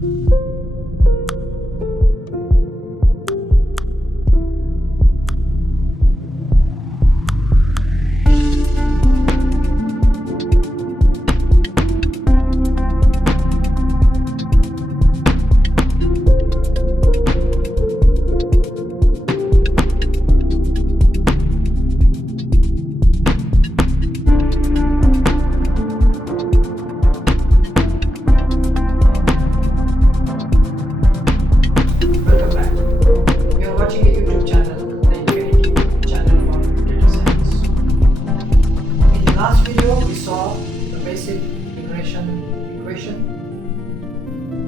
Welcome back. We are watching a YouTube channel, the Infinity channel for data science. In the last video, we saw the basic regression equation.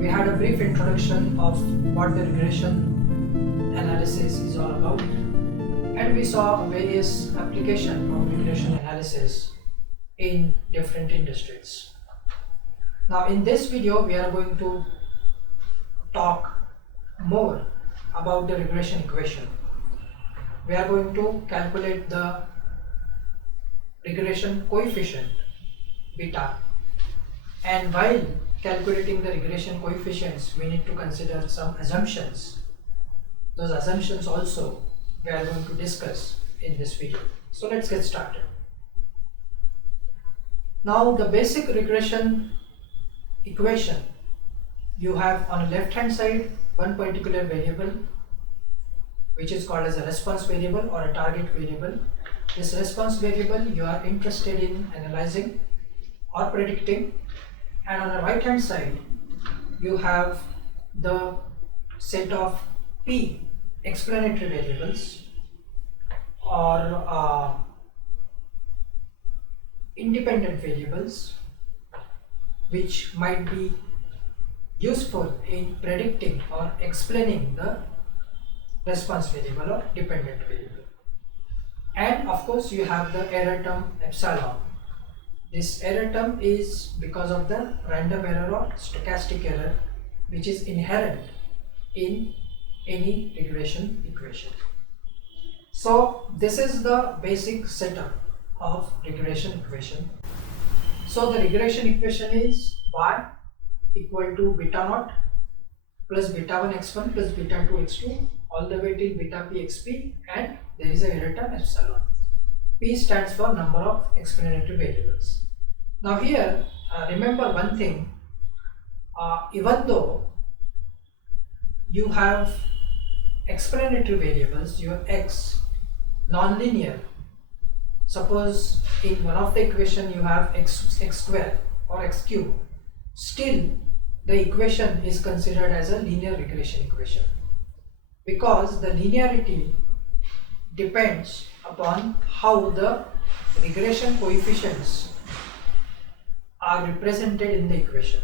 We had a brief introduction of what the regression analysis is all about, and we saw various application of regression analysis in different industries. Now, in this video, we are going to talk more about the regression equation. We are going to calculate the regression coefficient beta, and while calculating the regression coefficients we need to consider some assumptions. Those assumptions also we are going to discuss in this video. So let's get started. Now the basic regression equation, you have on the left hand side one particular variable which is called as a response variable or a target variable. This response variable you are interested in analyzing or predicting, and on the right hand side you have the set of p explanatory variables or independent variables which might be useful in predicting or explaining the response variable or dependent variable. And of course you have the error term epsilon. This error term is because of the random error or stochastic error which is inherent in any regression equation. So this is the basic setup of regression equation. So the regression equation is y equal to beta naught plus beta 1 x1 plus beta 2 x2 all the way till beta p xp, and there is a error term epsilon. P stands for number of explanatory variables. Now here remember one thing, even though you have explanatory variables, your x non-linear, suppose in one of the equation you have x square or x cube, still the equation is considered as a linear regression equation because the linearity depends upon how the regression coefficients are represented in the equation.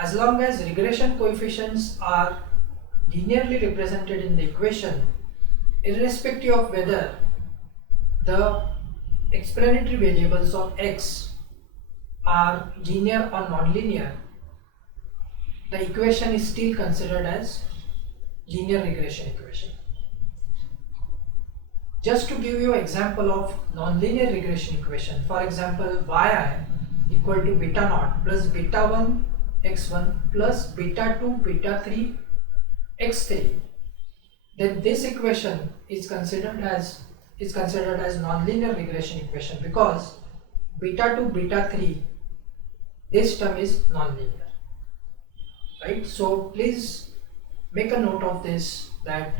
As long as regression coefficients are linearly represented in the equation, irrespective of whether the explanatory variables of x are linear or non-linear, the equation is still considered as linear regression equation. Just to give you an example of non-linear regression equation, for example yi equal to beta naught plus beta 1 x1 plus beta 2 beta 3 x3, then this equation is considered as non-linear regression equation because beta 2 beta 3, this term is non-linear, right? So please make a note of this, that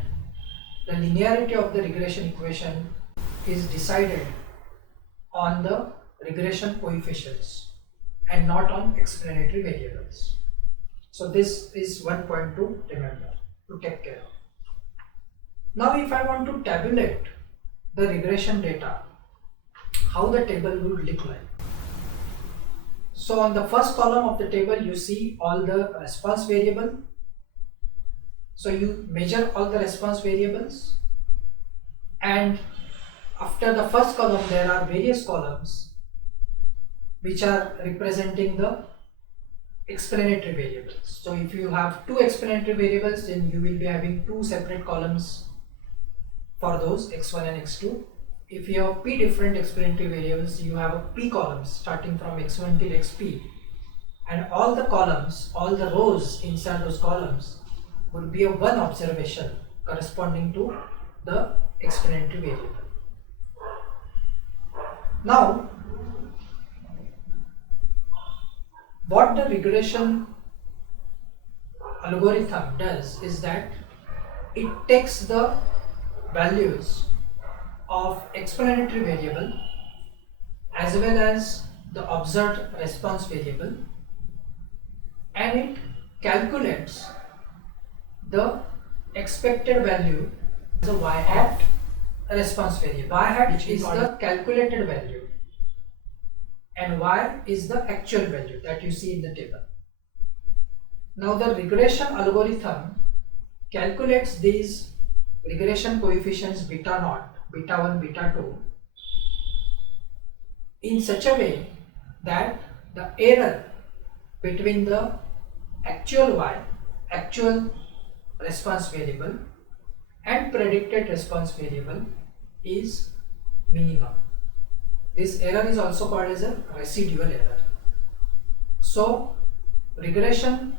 the linearity of the regression equation is decided on the regression coefficients and not on explanatory variables. So this is one point to remember, to take care of. Now if I want to tabulate the regression data, how the table would look like. So on the first column of the table you see all the response variable. So you measure all the response variables, and after the first column there are various columns which are representing the explanatory variables. So if you have two explanatory variables, then you will be having two separate columns for those x1 and x2. If you have p different explanatory variables, you have a p columns starting from x1 till xp, and all the columns, all the rows inside those columns would be a one observation corresponding to the explanatory variable. Now, what the regression algorithm does is that it takes the values of explanatory variable as well as the observed response variable, and it calculates the expected value as a y hat response variable. Y hat is the calculated value and y is the actual value that you see in the table. Now the regression algorithm calculates these regression coefficients beta naught, beta 1, beta 2 in such a way that the error between the actual y, actual response variable and predicted response variable is minimum. This error is also called as a residual error. So regression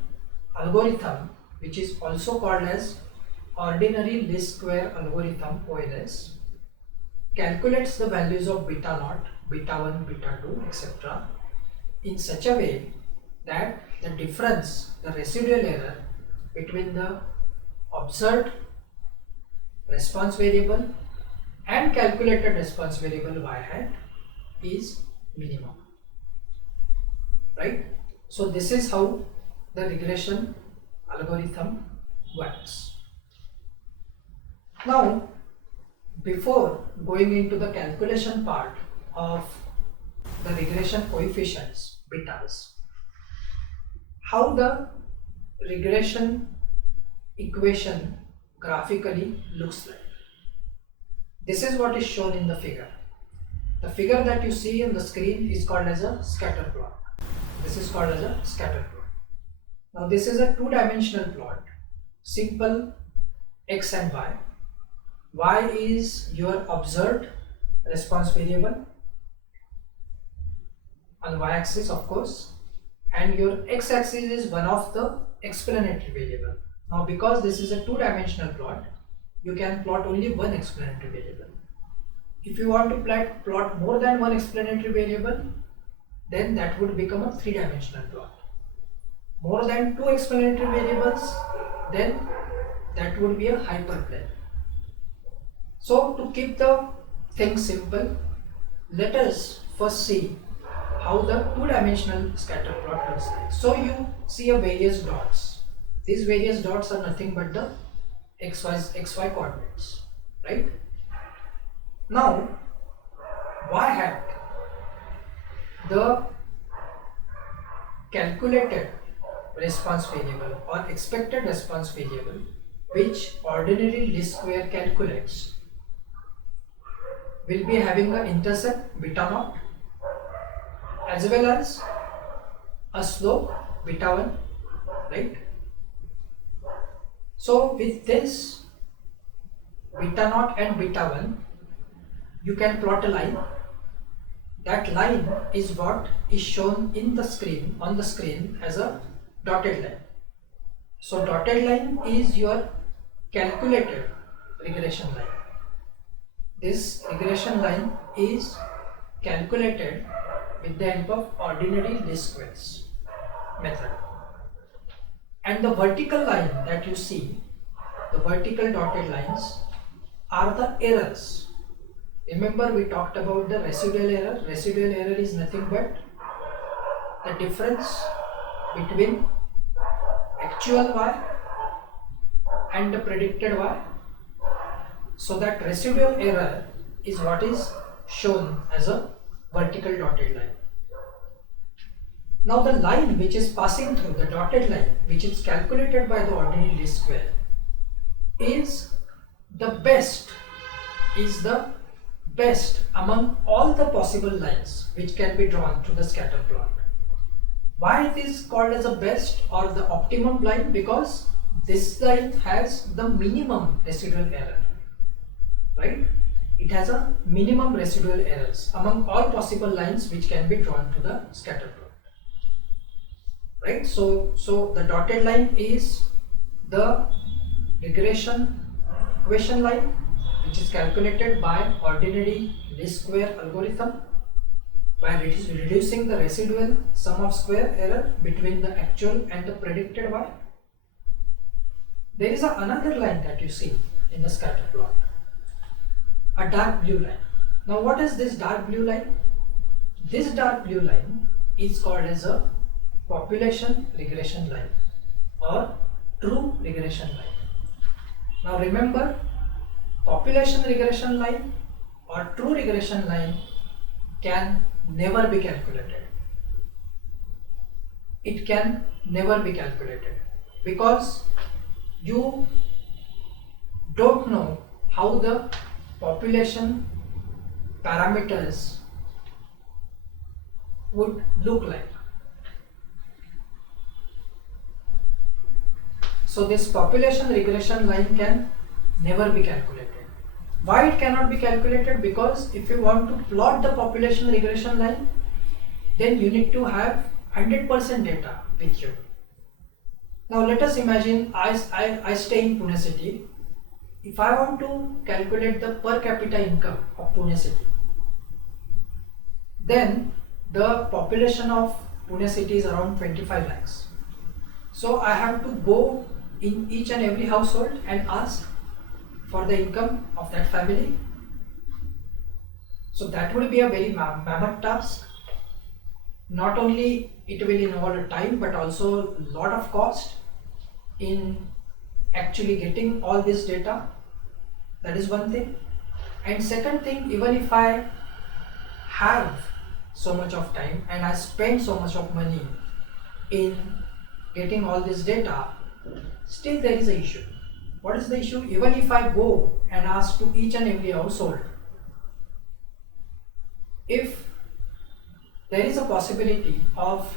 algorithm, which is also called as ordinary least square algorithm OLS, calculates the values of beta naught, beta 1, beta 2, etc. in such a way that the difference, the residual error between the observed response variable and calculated response variable y hat is minimum, right? So this is how the regression algorithm works. Now, before going into the calculation part of the regression coefficients, betas, how the regression equation graphically looks like. This is what is shown in the figure. The figure that you see on the screen is called as a scatter plot. This is called as a scatter plot. Now this is a two-dimensional plot, simple x and y. Y is your observed response variable on y-axis, of course, and your x-axis is one of the explanatory variable. Now because this is a two-dimensional plot, you can plot only one explanatory variable. If you want to plot more than one explanatory variable, then that would become a three-dimensional plot. More than two explanatory variables, then that would be a hyperplane. So to keep the thing simple, let us first see how the two-dimensional scatter plot looks like. So you see a various dots. These various dots are nothing but the xy coordinates, right? Now y hat, the calculated response variable or expected response variable, which ordinary least square calculates, will be having an intercept beta naught as well as a slope beta 1, right? So with this beta naught and beta 1, you can plot a line. That line is what is shown in the screen, on the screen, as a dotted line. So dotted line is your calculated regression line. This regression line is calculated with the help of ordinary least squares method. And the vertical line that you see, the vertical dotted lines, are the errors. Remember, we talked about the residual error. Residual error is nothing but the difference between actual y and the predicted y. So that residual error is what is shown as a vertical dotted line. Now the line which is passing through, the dotted line, which is calculated by the ordinary least square, is the best among all the possible lines which can be drawn to the scatter plot. Why it is called as a best or the optimum line? Because this line has the minimum residual error, right? It has a minimum residual errors among all possible lines which can be drawn to the scatter plot. right? So the dotted line is the regression equation line, which is calculated by ordinary least square algorithm by reducing the residual sum of square error between the actual and the predicted y. There is another line that you see in the scatter plot, a dark blue line. Now what is this dark blue line? This dark blue line is called as a population regression line or true regression line. Now remember, population regression line or true regression line can never be calculated. It can never be calculated because you don't know how the population parameters would look like. So this population regression line can never be calculated. Why it cannot be calculated? Because if you want to plot the population regression line, then you need to have 100% data with you. Now let us imagine I stay in Pune city. If I want to calculate the per capita income of Pune city, then the population of Pune city is around 25 lakhs. So I have to go in each and every household and ask for the income of that family. So that would be a very mammoth task. Not only it will involve a time but also a lot of cost in actually getting all this data. That is one thing. And second thing, even if I have so much of time and I spend so much of money in getting all this data, still there is an issue. What is the issue? Even if I go and ask to each and every household, if there is a possibility of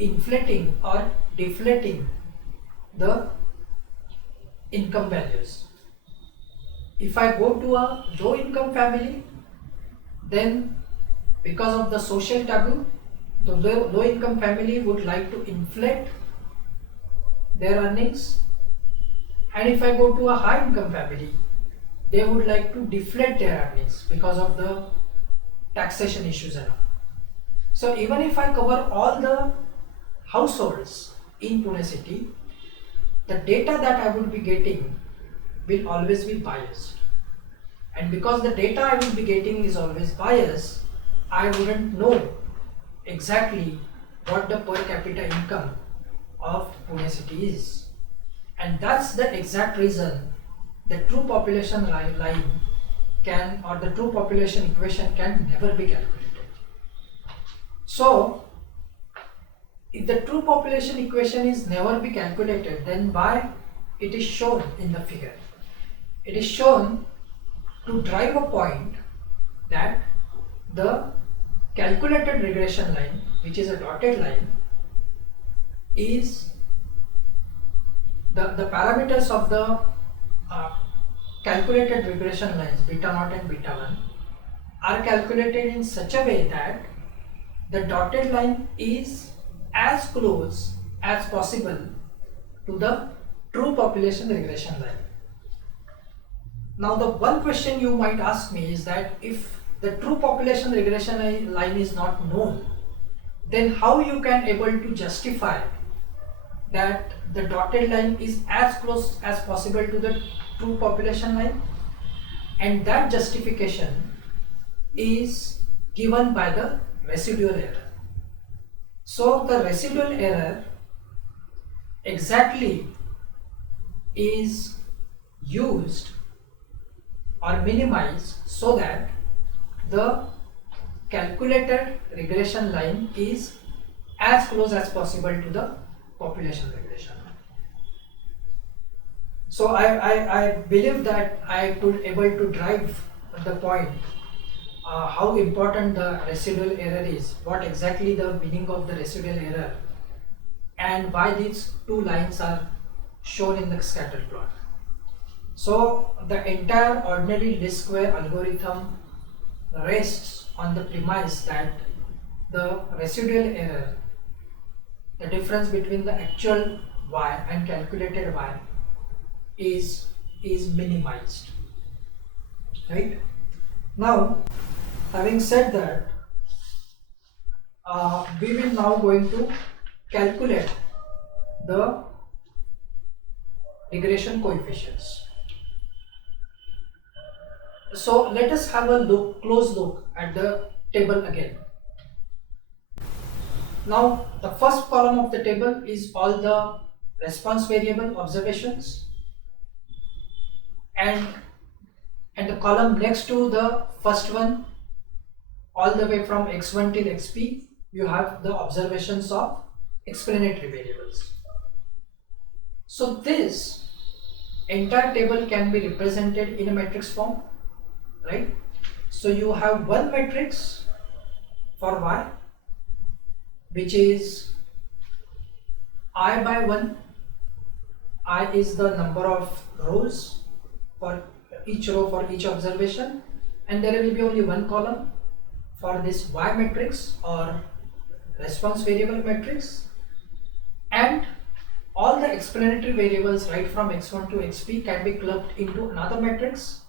inflating or deflating the income values. If I go to a low income family, then because of the social taboo, the low income family would like to inflate their earnings, and if I go to a high income family, they would like to deflate their earnings because of the taxation issues and all. So even if I cover all the households in Pune city, the data that I would be getting will always be biased. And because the data I will be getting is always biased, I wouldn't know exactly what the per capita income of Pune city is. And that's the exact reason the true population line can, or the true population equation can never be calculated. So if the true population equation is never be calculated, then why it is shown in the figure? It is shown to drive a point that the calculated regression line, which is a dotted line, is the parameters of the calculated regression lines beta naught and beta 1 are calculated in such a way that the dotted line is as close as possible to the true population regression line. Now the one question you might ask me is that if the true population regression line is not known, then how you can able to justify that the dotted line is as close as possible to the true population line? And that justification is given by the residual error. So the residual error exactly is used or minimized so that the calculated regression line is as close as possible to the population regression. So I believe that I could able to drive the point how important the residual error is, what exactly the meaning of the residual error, and why these two lines are shown in the scatter plot. So the entire ordinary least square algorithm rests on the premise that the residual error the difference between the actual y and calculated y is minimized, right? Now, having said that, we will now going to calculate the regression coefficients. So let us have a close look at the table again. Now the first column of the table is all the response variable observations, and the column next to the first one, all the way from x1 till xp, you have the observations of explanatory variables. So this entire table can be represented in a matrix form, right? So you have one matrix for y, which is I by 1. I is the number of rows for each row for each observation, and there will be only one column for this y matrix or response variable matrix, and all the explanatory variables right from x1 to xp can be clubbed into another matrix,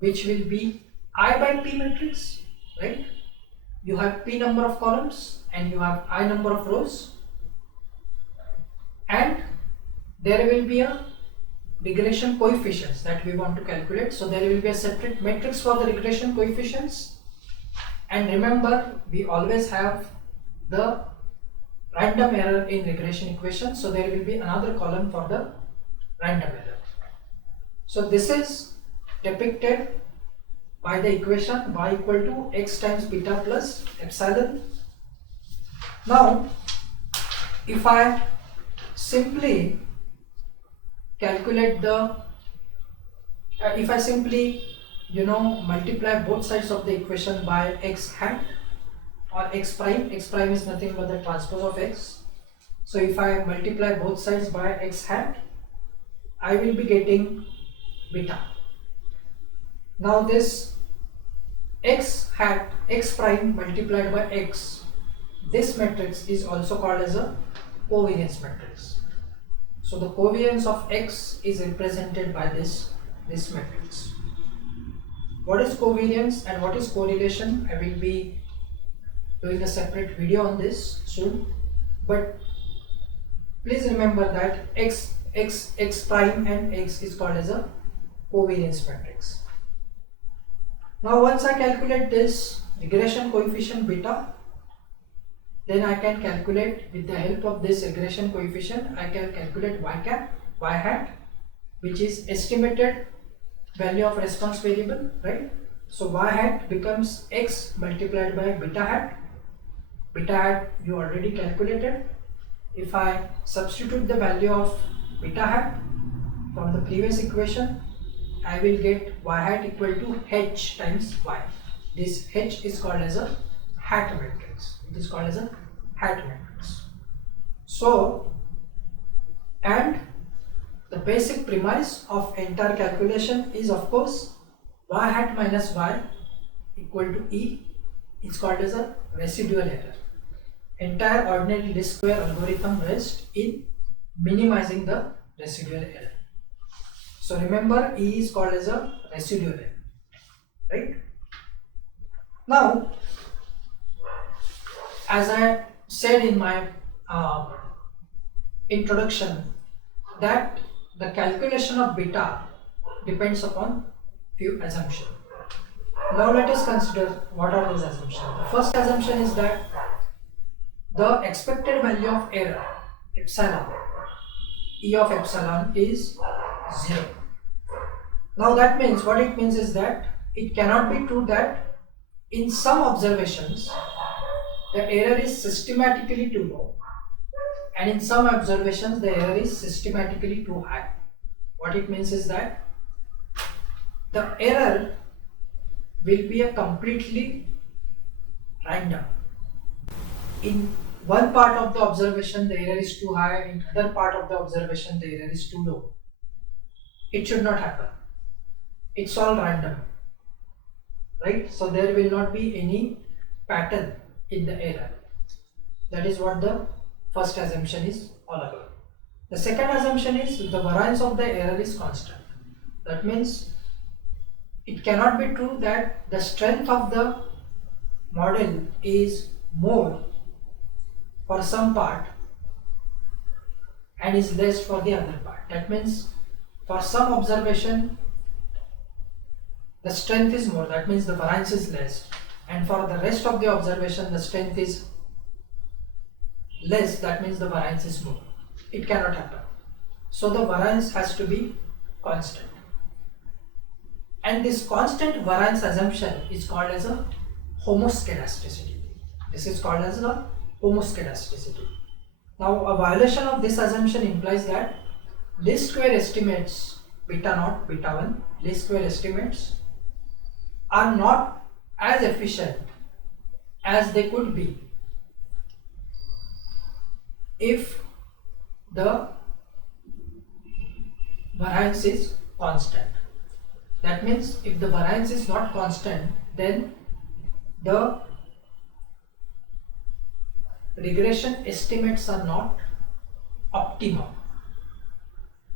which will be I by p matrix, right? You have p number of columns and you have I number of rows, and there will be a regression coefficients that we want to calculate. So there will be a separate matrix for the regression coefficients, and remember, we always have the random error in regression equation, so there will be another column for the random error. So this is depicted by the equation y equal to x times beta plus epsilon. Now if I simply calculate the if I simply multiply both sides of the equation by x hat or x prime is nothing but the transpose of x. So if I multiply both sides by x hat, I will be getting beta. Now this x hat, x prime multiplied by x, this matrix is also called as a covariance matrix. So the covariance of x is represented by this matrix. What is covariance and what is correlation? I will be doing a separate video on this soon, but please remember that x prime and x is called as a covariance matrix. Now once I calculate this regression coefficient beta, then I can calculate, with the help of this regression coefficient, I can calculate y hat, which is estimated value of response variable, right? So y hat becomes x multiplied by beta hat. Beta hat you already calculated. If I substitute the value of beta hat from the previous equation, I will get y hat equal to h times y. This h is called as a hat matrix. It is called as a hat matrix. So, and the basic premise of entire calculation is, of course, y hat minus y equal to e is called as a residual error. Entire ordinary least square algorithm rests in minimizing the residual error. So remember, E is called as a residual error, right? Now, as I said in my introduction, that the calculation of beta depends upon few assumptions. Now let us consider what are those assumptions. The first assumption is that the expected value of error, epsilon, E of epsilon is 0. Now that means, what it means is that it cannot be true that in some observations the error is systematically too low, and in some observations the error is systematically too high. What it means is that the error will be a completely random. In one part of the observation the error is too high, in other part of the observation the error is too low. It should not happen. It's all random, right? So there will not be any pattern in the error. That is what the first assumption is allowable. The second assumption is the variance of the error is constant. That means it cannot be true that the strength of the model is more for some part and is less for the other part. That means for some observation the strength is more, that means the variance is less, and for the rest of the observation the strength is less, that means the variance is more. It cannot happen. So the variance has to be constant. And this constant variance assumption is called as a homoscedasticity. This is called as a homoscedasticity. Now a violation of this assumption implies that least square estimates beta naught, beta 1, least square estimates are not as efficient as they could be if the variance is constant. That means if the variance is not constant, then the regression estimates are not optimum.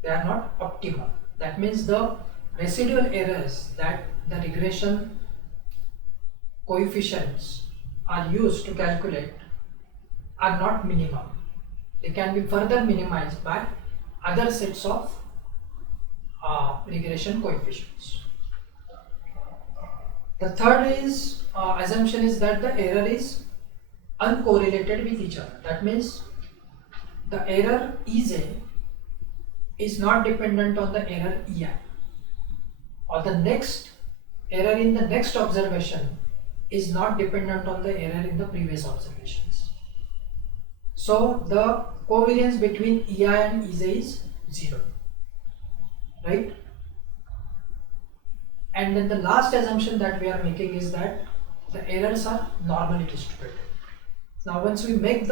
They are not optimum. That means the residual errors that the regression coefficients are used to calculate are not minimum. They can be further minimized by other sets of regression coefficients. The third is assumption is that the error is uncorrelated with each other. That means the error EJ is not dependent on the error EI, or the next error in the next observation is not dependent on the error in the previous observations. So the covariance between EI and EJ is 0, right? And then the last assumption that we are making is that the errors are normally distributed. Now once we make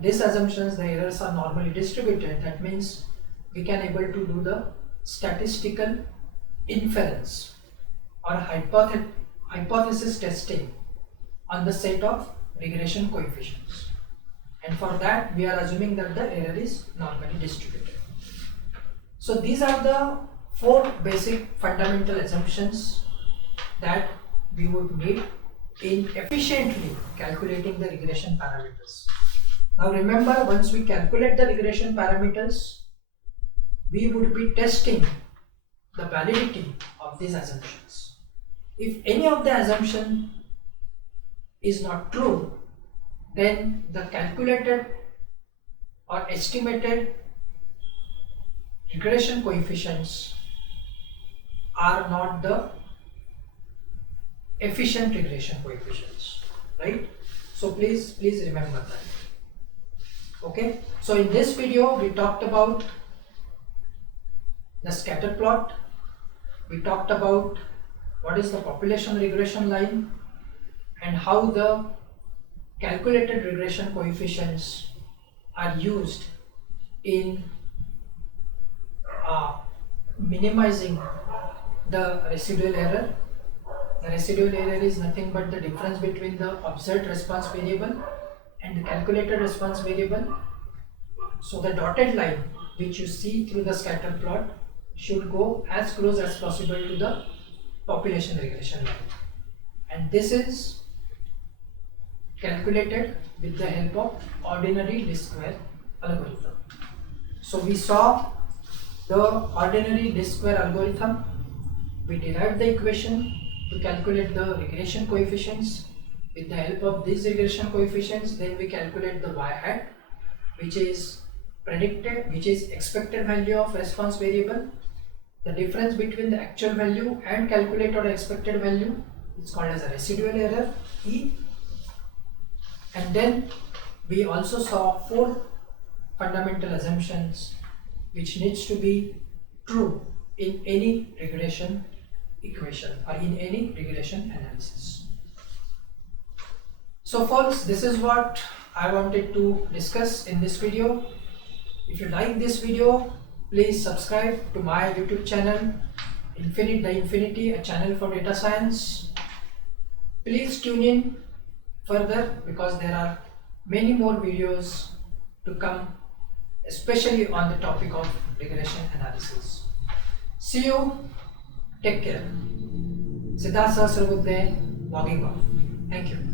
these assumptions, the errors are normally distributed, that means we can able to do the statistical inference or hypothesis testing on the set of regression coefficients, and for that we are assuming that the error is normally distributed. So these are the 4 basic fundamental assumptions that we would need in efficiently calculating the regression parameters. Now remember, once we calculate the regression parameters, we would be testing the validity of these assumptions. If any of the assumption is not true, then the calculated or estimated regression coefficients are not the efficient regression coefficients, right? So please remember that. Okay, so in this video we talked about the scatter plot, we talked about what is the population regression line and how the calculated regression coefficients are used in minimizing the residual error. The residual error is nothing but the difference between the observed response variable and the calculated response variable. So the dotted line which you see through the scatter plot should go as close as possible to the population regression line, and this is calculated with the help of ordinary least square algorithm. So we saw the ordinary least square algorithm. We derived the equation to calculate the regression coefficients. With the help of these regression coefficients, then we calculate the y hat, which is expected value of response variable. The difference between the actual value and calculated or expected value is called as a residual error, E. And then we also saw 4 fundamental assumptions which needs to be true in any regression equation or in any regression analysis. So folks, this is what I wanted to discuss in this video. If you like this video, please subscribe to my YouTube channel, Infinity, a channel for data science. Please tune in further because there are many more videos to come, especially on the topic of regression analysis. See you. Take care. Siddharth Sahasrabudhe logging off. Thank you.